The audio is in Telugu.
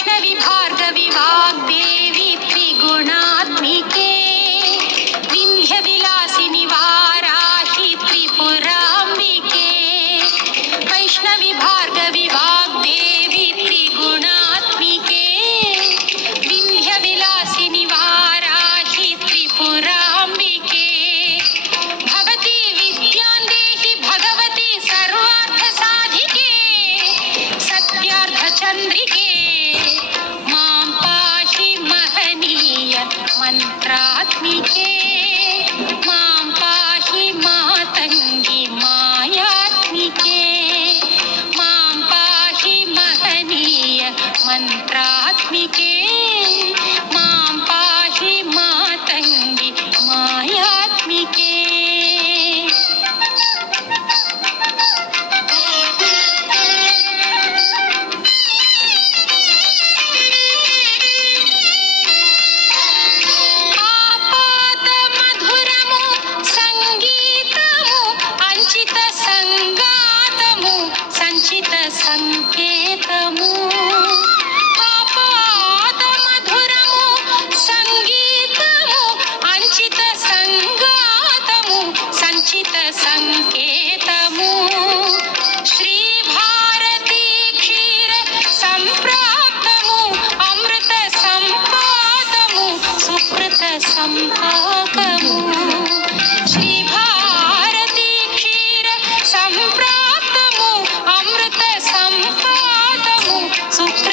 వైష్ణవి భార్గవి వాగ్దేవి త్రిగుణాత్మికే వింధ్య విలాసిని వారాహి త్రిపురాంబికే వైష్ణవి భార్గవి వాగ్దేవి త్రిగుణాత్మికే వింధ్య విలాసిని వారాహి త్రిపురాంబికే భవతి విద్యాందేహి భగవతి సర్వార్థ సాధికే సత్యార్థ చంద్రికే మాం పాహి మహనీయ మంత్రాత్మికే మాం పాహి మాతంగి మాయాత్మికే మాం పాహి మహనీయ మంత్రాత్మికే మాం పాహి మాతంగి మాయాత్మికే. ఆపాత మధురము సంగీతము అంచిత సంగాతము సంచిత సంకేతము ఆపాత మధురము సంగీతము అంచిత సంగాతము సంచిత సంకేతము శ్రీ భారతీ క్షీర సంప్రాప్తము అమృత సంపాతము సుకృత సంపాకము శ్రీ భారతీ క్షీర సంప్రాప్తము అమృత సంపాతము సుకృత